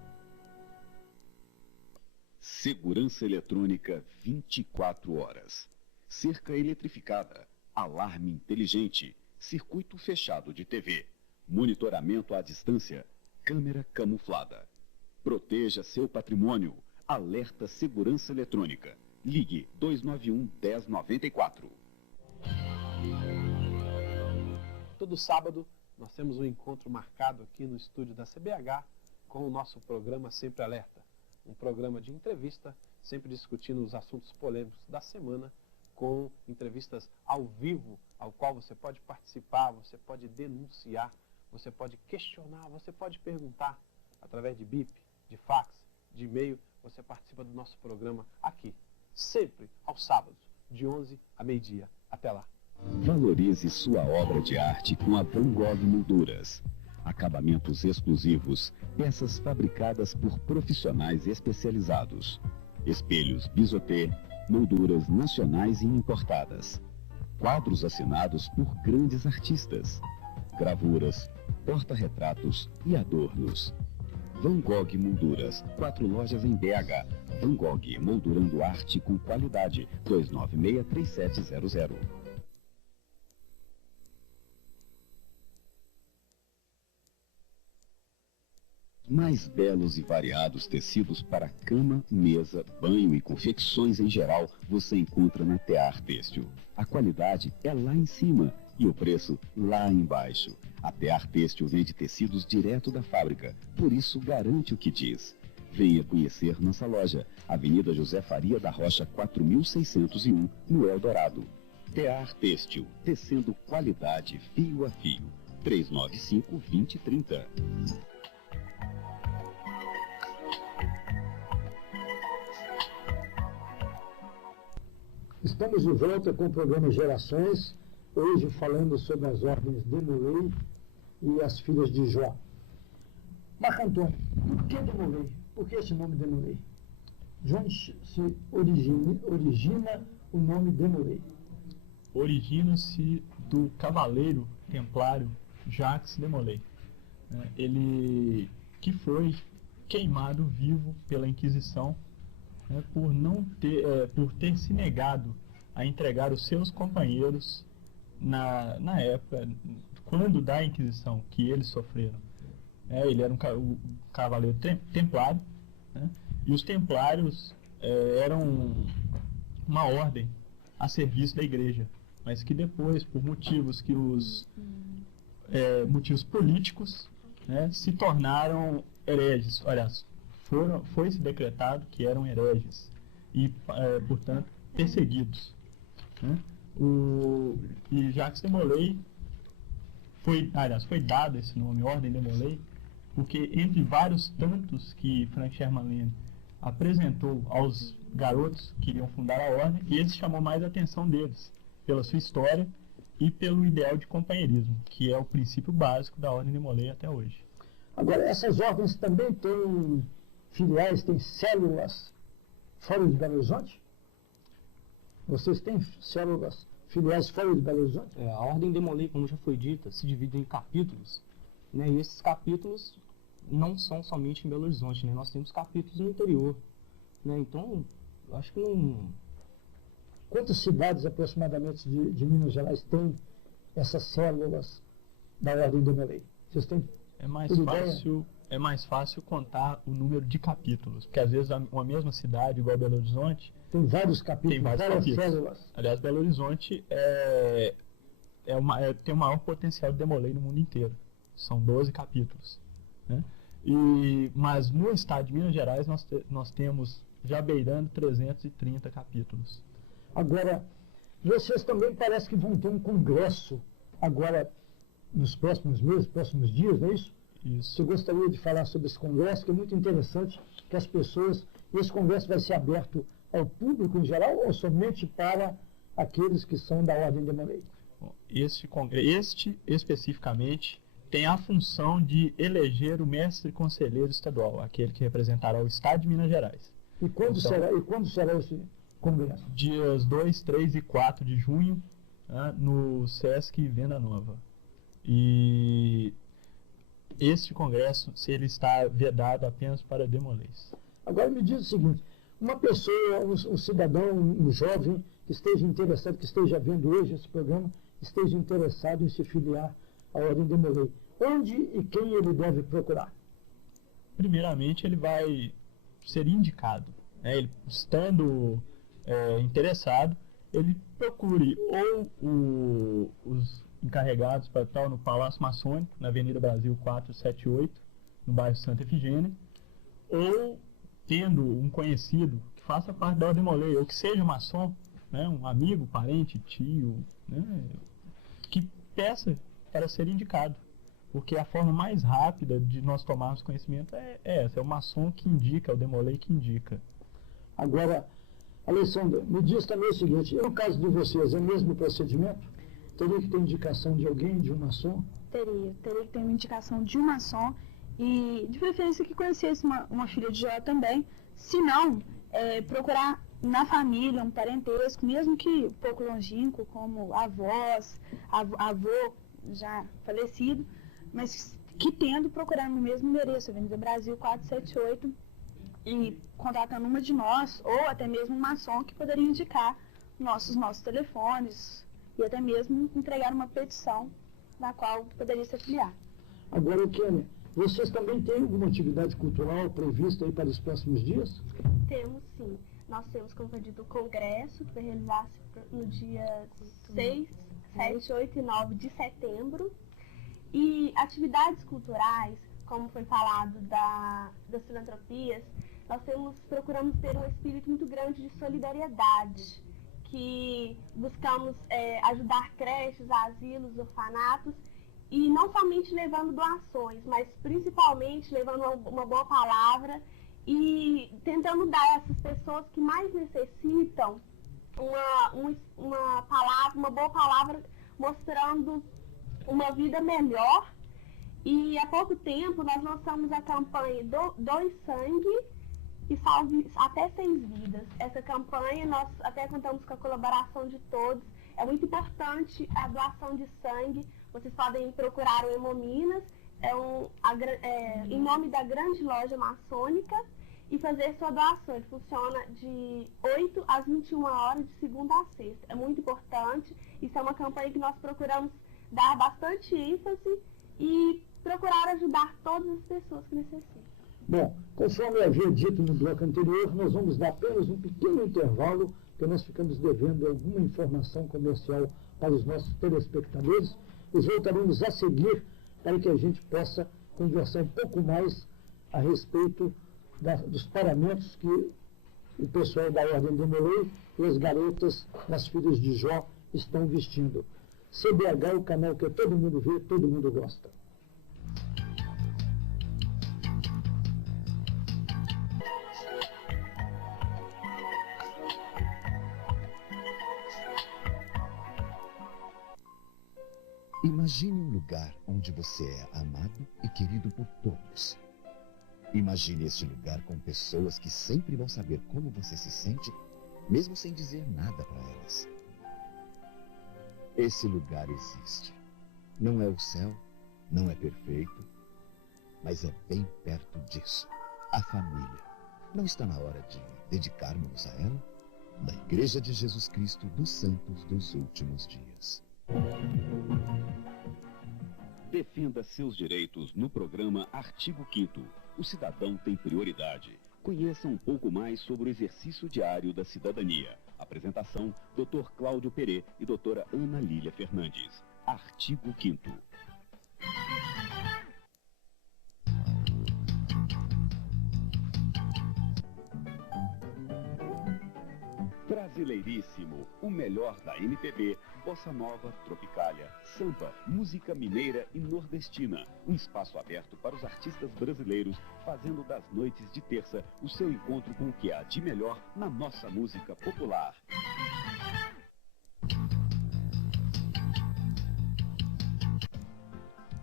Segurança eletrônica 24 horas. Cerca eletrificada, alarme inteligente, circuito fechado de TV, monitoramento à distância, câmera camuflada. Proteja seu patrimônio. Alerta Segurança Eletrônica. Ligue 291 1094. Todo sábado nós temos um encontro marcado aqui no estúdio da CBH com o nosso programa Sempre Alerta. Um programa de entrevista, sempre discutindo os assuntos polêmicos da semana, com entrevistas ao vivo, ao qual você pode participar, você pode denunciar, você pode questionar, você pode perguntar através de bip, de fax, de e-mail. Você participa do nosso programa aqui, sempre aos sábados, de 11 a meio-dia. Até lá. Valorize sua obra de arte com a Van Gogh Molduras. Acabamentos exclusivos, peças fabricadas por profissionais especializados. Espelhos Bisotê, molduras nacionais e importadas. Quadros assinados por grandes artistas. Gravuras, porta-retratos e adornos. Van Gogh Molduras, 4 lojas em BH. Van Gogh, moldurando arte com qualidade. 296-3700. Mais belos e variados tecidos para cama, mesa, banho e confecções em geral você encontra na Tear Têxtil. A qualidade é lá em cima e o preço lá embaixo. A Tear Têxtil vende tecidos direto da fábrica, por isso garante o que diz. Venha conhecer nossa loja, Avenida José Faria da Rocha 4601, no Eldorado. Tear Têxtil, tecendo qualidade fio a fio. 395-2030. Estamos de volta com o programa Gerações, hoje falando sobre as ordens Demolei e as filhas de Jó. Marco Antônio, por que Demolei? Por que esse nome Demolei? De onde se origina o nome Demolei? Origina-se do cavaleiro templário Jacques de Molay. Ele que foi queimado vivo pela Inquisição, por ter se negado a entregar os seus companheiros na época, quando da Inquisição, que eles sofreram. Ele era um cavaleiro templário, e os templários eram uma ordem a serviço da igreja, mas que depois, por motivos motivos políticos, se tornaram hereges. Aliás, foi-se decretado que eram hereges e, portanto, perseguidos. E Jacques de Molay foi dado esse nome, Ordem de Molay, porque entre vários tantos que Frank Sherman Lane apresentou aos garotos que iriam fundar a ordem, e esse chamou mais a atenção deles, pela sua história e pelo ideal de companheirismo, que é o princípio básico da Ordem de Molay até hoje. Agora, essas ordens também têm filiais, têm células fora de Belo Horizonte? Vocês têm células, filiais fora de Belo Horizonte? A Ordem de Molay, como já foi dita, se divide em capítulos, e esses capítulos não são somente em Belo Horizonte, nós temos capítulos no interior. Então, eu acho que não... Quantas cidades aproximadamente de Minas Gerais têm essas células da Ordem de Molay? Vocês têm É mais fácil contar o número de capítulos, porque às vezes uma mesma cidade, igual Belo Horizonte, tem vários capítulos, várias células. Aliás, Belo Horizonte tem o maior potencial de Demolay no mundo inteiro. São 12 capítulos. Mas no estado de Minas Gerais nós temos já beirando 330 capítulos. Agora, vocês também parece que vão ter um congresso agora nos próximos meses, próximos dias, não é isso? Isso. Você gostaria de falar sobre esse congresso, que é muito interessante, que as pessoas... Esse congresso vai ser aberto ao público em geral ou somente para aqueles que são da Ordem de Molay? Este especificamente tem a função de eleger o mestre conselheiro estadual, aquele que representará o estado de Minas Gerais. E quando será esse congresso? Dias 2, 3 e 4 de junho, no Sesc Venda Nova. E este congresso, ele está vedado apenas para Demolays. Agora me diz o seguinte, uma pessoa, um cidadão, um jovem que esteja interessado, que esteja vendo hoje esse programa, esteja interessado em se filiar à Ordem de Molay, onde e quem ele deve procurar? Primeiramente, ele vai ser indicado, né? Ele, estando interessado, ele procure ou os encarregados para tal no Palácio Maçônico, na Avenida Brasil 478, no bairro Santa Efigênia, ou tendo um conhecido que faça parte da Ordem Molay, ou que seja maçom, né? Um amigo, parente, tio, né? Que peça para ser indicado. Porque a forma mais rápida de nós tomarmos conhecimento é essa, é o maçom que indica, é o Demolay que indica. Agora, Alessandra, me diz também o seguinte, no caso de vocês, é o mesmo procedimento? Teria que ter indicação de alguém, de um maçom? Teria que ter uma indicação de um maçom e, de preferência, que conhecesse uma filha de Jó também. Se não, procurar na família um parentesco, mesmo que um pouco longínquo, como avós, avô já falecido, mas que tendo procurar no mesmo endereço, Avenida Brasil 478, e contatando uma de nós, ou até mesmo um maçom que poderia indicar nossos telefones e até mesmo entregar uma petição na qual poderia se afiliar. Agora, Kênia, vocês também têm alguma atividade cultural prevista aí para os próximos dias? Temos sim. Nós temos concedido o congresso, que vai realizar-se no dia 6, 7, 8 e 9 de setembro. E atividades culturais, como foi falado das filantropias, nós procuramos ter um espírito muito grande de solidariedade, que buscamos ajudar creches, asilos, orfanatos, e não somente levando doações, mas principalmente levando uma boa palavra e tentando dar a essas pessoas que mais necessitam uma boa palavra, mostrando uma vida melhor. E há pouco tempo nós lançamos a campanha Doe Sangue e Salve até 6 vidas. Essa campanha nós até contamos com a colaboração de todos. É muito importante a doação de sangue. Vocês podem procurar o Hemominas, em nome da grande loja maçônica, e fazer sua doação. Ele funciona de 8 às 21 horas, de segunda a sexta. É muito importante. Isso é uma campanha que nós procuramos dar bastante ênfase e procurar ajudar todas as pessoas que necessitam. Bom, conforme eu havia dito no bloco anterior, nós vamos dar apenas um pequeno intervalo, porque nós ficamos devendo alguma informação comercial para os nossos telespectadores, e voltaremos a seguir para que a gente possa conversar um pouco mais a respeito dos paramentos que o pessoal da Ordem de Molay e as garotas das filhas de Jó estão vestindo. CBH, o canal que todo mundo vê, todo mundo gosta. Imagine um lugar onde você é amado e querido por todos. Imagine esse lugar com pessoas que sempre vão saber como você se sente, mesmo sem dizer nada para elas. Esse lugar existe. Não é o céu, não é perfeito, mas é bem perto disso. A família. Não está na hora de dedicarmos a ela? Da Igreja de Jesus Cristo dos Santos dos Últimos Dias. Defenda seus direitos no programa Artigo 5º. O cidadão tem prioridade. Conheça um pouco mais sobre o exercício diário da cidadania. Apresentação, Dr. Cláudio Perê e doutora Ana Lília Fernandes. Artigo 5º. Brasileiríssimo, o melhor da MPB, bossa nova, tropicália, samba, música mineira e nordestina. Um espaço aberto para os artistas brasileiros, fazendo das noites de terça o seu encontro com o que há de melhor na nossa música popular.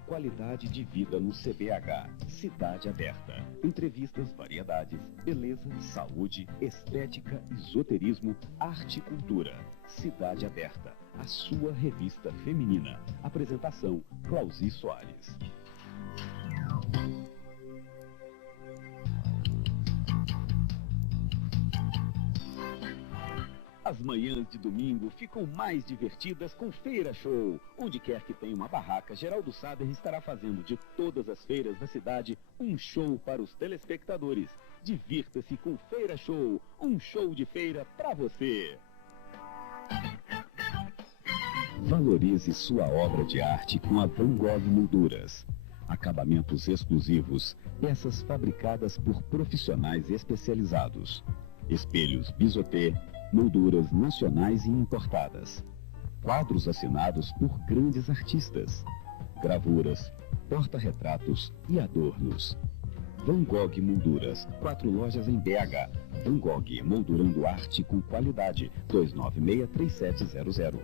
Qualidade de vida no CBH. Cidade Aberta. Entrevistas, variedades, beleza, saúde, estética, esoterismo, arte e cultura. Cidade Aberta. A sua revista feminina. Apresentação, Clauzi Soares. As manhãs de domingo ficam mais divertidas com Feira Show. Onde quer que tenha uma barraca, Geraldo Sader estará fazendo de todas as feiras da cidade um show para os telespectadores. Divirta-se com Feira Show, um show de feira para você. Valorize sua obra de arte com a Van Gogh Molduras. Acabamentos exclusivos, peças fabricadas por profissionais especializados. Espelhos Bisoté, molduras nacionais e importadas. Quadros assinados por grandes artistas. Gravuras, porta-retratos e adornos. Van Gogh Molduras, 4 lojas em BH. Van Gogh, moldurando arte com qualidade. 296-3700.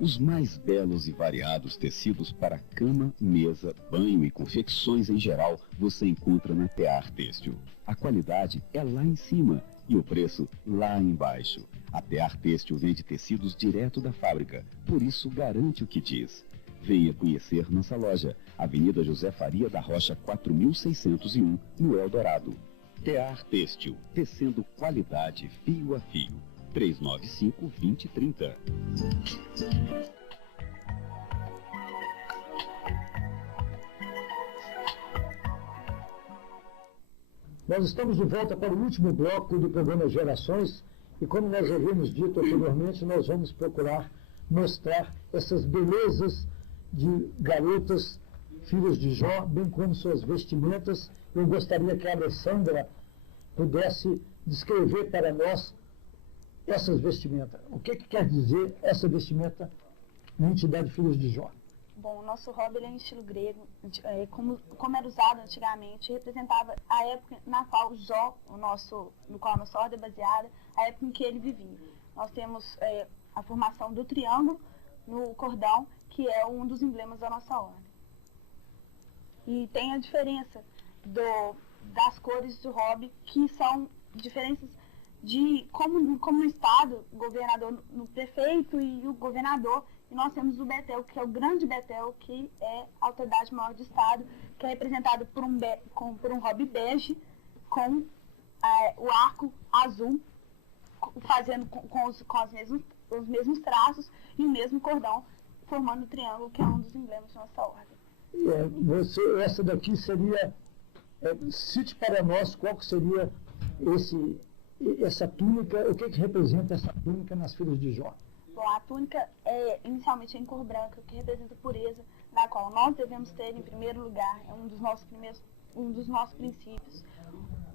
Os mais belos e variados tecidos para cama, mesa, banho e confecções em geral você encontra na Tear Têxtil. A qualidade é lá em cima e o preço lá embaixo. A Tear Têxtil vende tecidos direto da fábrica, por isso garante o que diz. Venha conhecer nossa loja, Avenida José Faria da Rocha 4601, no Eldorado. Tear Têxtil, tecendo qualidade fio a fio. 395-2030. Nós estamos de volta para o último bloco do programa Gerações e, como nós havíamos dito anteriormente, nós vamos procurar mostrar essas belezas de garotas, filhas de Jó, bem como suas vestimentas. Eu gostaria que a Alessandra pudesse descrever para nós essas vestimentas. O que quer dizer essa vestimenta na entidade Filhos de Jó? Bom, o nosso hobby é em estilo grego, como era usado antigamente, representava a época na qual Jó, no qual a nossa ordem é baseada, a época em que ele vivia. Nós temos a formação do triângulo no cordão, que é um dos emblemas da nossa ordem. E tem a diferença das cores do hobby, que são diferenças de como no estado, o governador, no prefeito e o governador, e nós temos o Betel, que é o grande Betel, que é a autoridade maior do estado, que é representado por um hobby bege, com o arco azul, fazendo com os mesmos traços e o mesmo cordão, formando o triângulo, que é um dos emblemas da nossa ordem. Essa daqui seria, cite para nós qual que seria essa túnica, o que representa essa túnica nas Filhas de Jó? Bom, a túnica é inicialmente em cor branca, que representa pureza, na qual nós devemos ter em primeiro lugar, é um dos nossos princípios.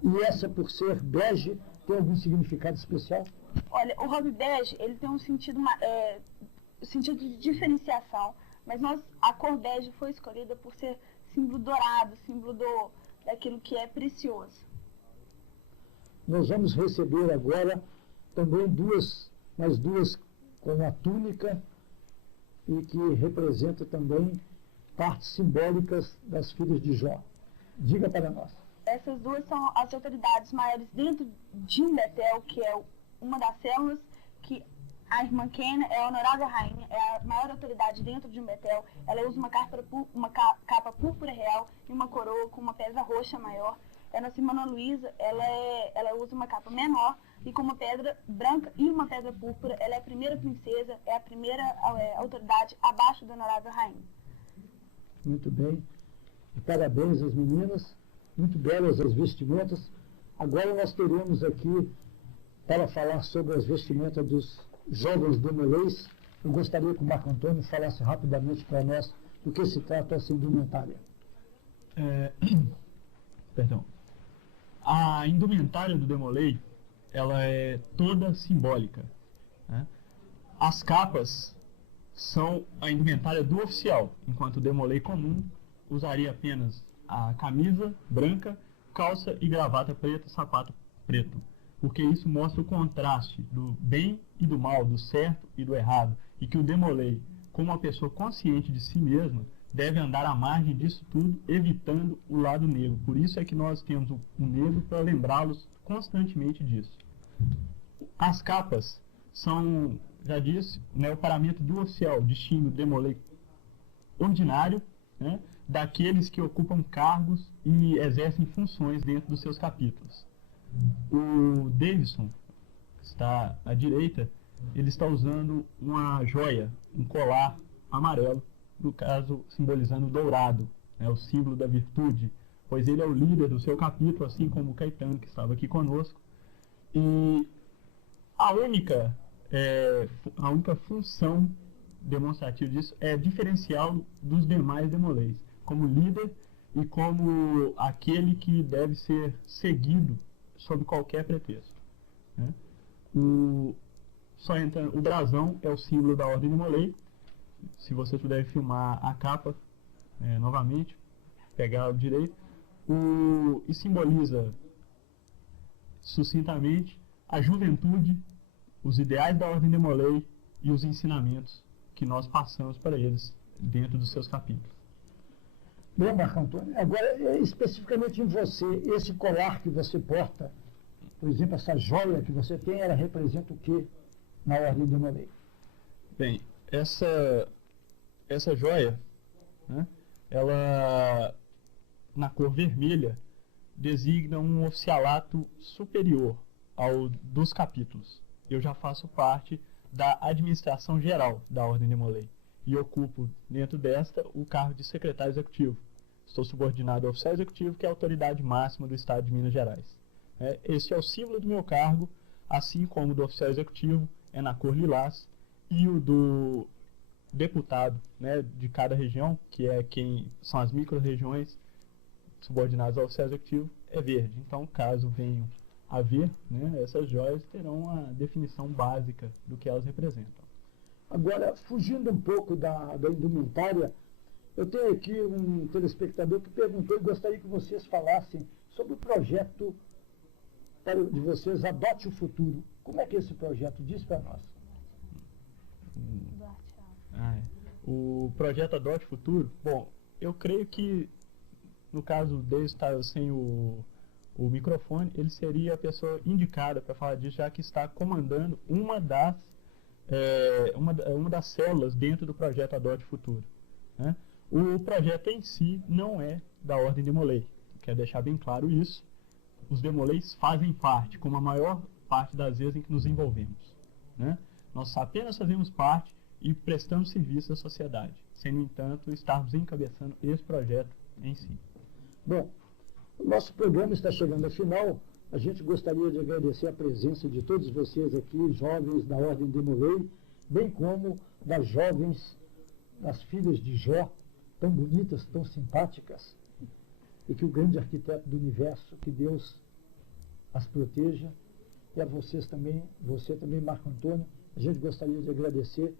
E essa, por ser bege, tem algum significado especial? Olha, o hobby bege, ele tem um sentido de diferenciação, mas a cor bege foi escolhida por ser símbolo dourado, símbolo daquilo que é precioso. Nós vamos receber agora também mais duas com a túnica e que representa também partes simbólicas das Filhas de Jó. Diga para nós. Essas duas são as autoridades maiores dentro de um Betel, que é uma das células, que a irmã Kena é a honorável rainha, é a maior autoridade dentro de um Betel. Ela usa uma capa púrpura real e uma coroa com uma pedra roxa maior. A nossa irmã Ana Luísa, ela usa uma capa menor e com uma pedra branca e uma pedra púrpura. Ela é a primeira princesa, é a primeira autoridade abaixo da honorável rainha. Muito bem. E parabéns às meninas, muito belas as vestimentas. Agora nós teremos aqui, para falar sobre as vestimentas dos jovens demolês, eu gostaria que o Marco Antônio falasse rapidamente para nós do que se trata essa indumentária. Perdão. A indumentária do Demolei, ela é toda simbólica, né? As capas são a indumentária do oficial, enquanto o Demolei comum usaria apenas a camisa branca, calça e gravata preta, sapato preto, porque isso mostra o contraste do bem e do mal, do certo e do errado, e que o Demolei, como uma pessoa consciente de si mesma, deve andar à margem disso tudo, evitando o lado negro. Por isso é que nós temos o negro para lembrá-los constantemente disso. As capas são, já disse, né, o paramento do oficial, distingue o Demolei ordinário, né, daqueles que ocupam cargos e exercem funções dentro dos seus capítulos. O Davidson, que está à direita, ele está usando uma joia, um colar amarelo, no caso simbolizando o dourado, né, o símbolo da virtude, pois ele é o líder do seu capítulo, assim como o Caetano, que estava aqui conosco. E a única função demonstrativa disso é diferenciá-lo dos demais Demolês, como líder e como aquele que deve ser seguido sob qualquer pretexto, né? O brasão é o símbolo da Ordem Demolei. Se você puder filmar a capa novamente, pegar o direito, e simboliza sucintamente a juventude, os ideais da Ordem Demolei e os ensinamentos que nós passamos para eles dentro dos seus capítulos. Bem, Marco Antônio, agora especificamente em você, esse colar que você porta, por exemplo, essa joia que você tem, ela representa o que na Ordem Demolei? Bem, essa joia, né, ela, na cor vermelha, designa um oficialato superior ao dos capítulos. Eu já faço parte da administração geral da Ordem Demolei e ocupo, dentro desta, o cargo de secretário executivo. Estou subordinado ao oficial executivo, que é a autoridade máxima do Estado de Minas Gerais. Esse é o símbolo do meu cargo, assim como o do oficial executivo é na cor lilás, e o do deputado, né, de cada região, que é quem são as micro-regiões subordinadas ao oficial executivo, é verde. Então, caso venham a ver, né, essas joias terão a definição básica do que elas representam. Agora, fugindo um pouco da indumentária, eu tenho aqui um telespectador que perguntou e gostaria que vocês falassem sobre o projeto de vocês, Adote o Futuro. Como é que é esse projeto? Diz para nós. O projeto Adote o Futuro, bom, eu creio que, no caso dele estar sem o microfone, ele seria a pessoa indicada para falar disso, já que está comandando uma das células dentro do projeto Adote o Futuro, né? O projeto em si não é da Ordem Demolei, quero deixar bem claro isso. Os Demoleis fazem parte, como a maior parte das vezes em que nos envolvemos, né? Nós apenas fazemos parte e prestamos serviço à sociedade, sem, no entanto, estarmos encabeçando esse projeto em si. Bom, o nosso programa está chegando ao final. A gente gostaria de agradecer a presença de todos vocês aqui, jovens da Ordem Demolei, bem como das jovens, das filhas de Jó, tão bonitas, tão simpáticas, e que o grande arquiteto do universo, que Deus as proteja, e a vocês também, você também, Marco Antônio, a gente gostaria de agradecer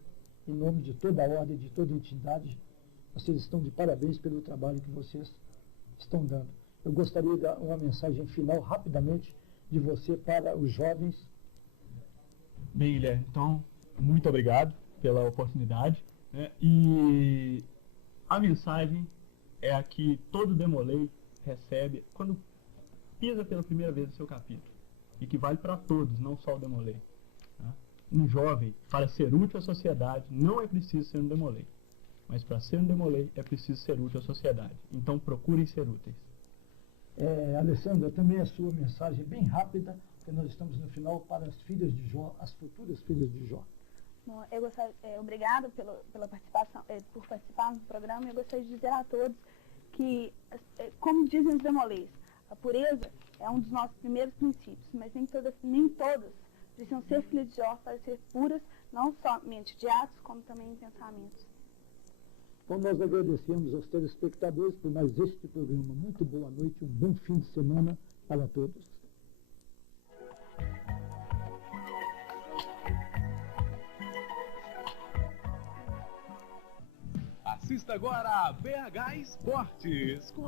em nome de toda a ordem, de toda a entidade. Vocês estão de parabéns pelo trabalho que vocês estão dando. Eu gostaria de dar uma mensagem final, rapidamente, de você para os jovens. Bem, Guilherme, então, muito obrigado pela oportunidade, né? E a mensagem é a que todo Demolei recebe quando pisa pela primeira vez no seu capítulo, e que vale para todos, não só o Demolei. Tá? Um jovem, para ser útil à sociedade, não é preciso ser um Demolei, mas para ser um Demolei é preciso ser útil à sociedade. Então procurem ser úteis. Alessandra, também a sua mensagem bem rápida, porque nós estamos no final, para as filhas de Jó, as futuras filhas de Jó. Bom, eu gostaria, obrigado pela participação, por participar do programa. Eu gostaria de dizer a todos que, como dizem os Demoleis, a pureza é um dos nossos primeiros princípios, mas nem todas precisam ser filhas de Jó para ser puras, não somente de atos, como também em pensamentos. Bom, nós agradecemos aos telespectadores por mais este programa. Muito boa noite, um bom fim de semana para todos. Assista agora a BH Esportes.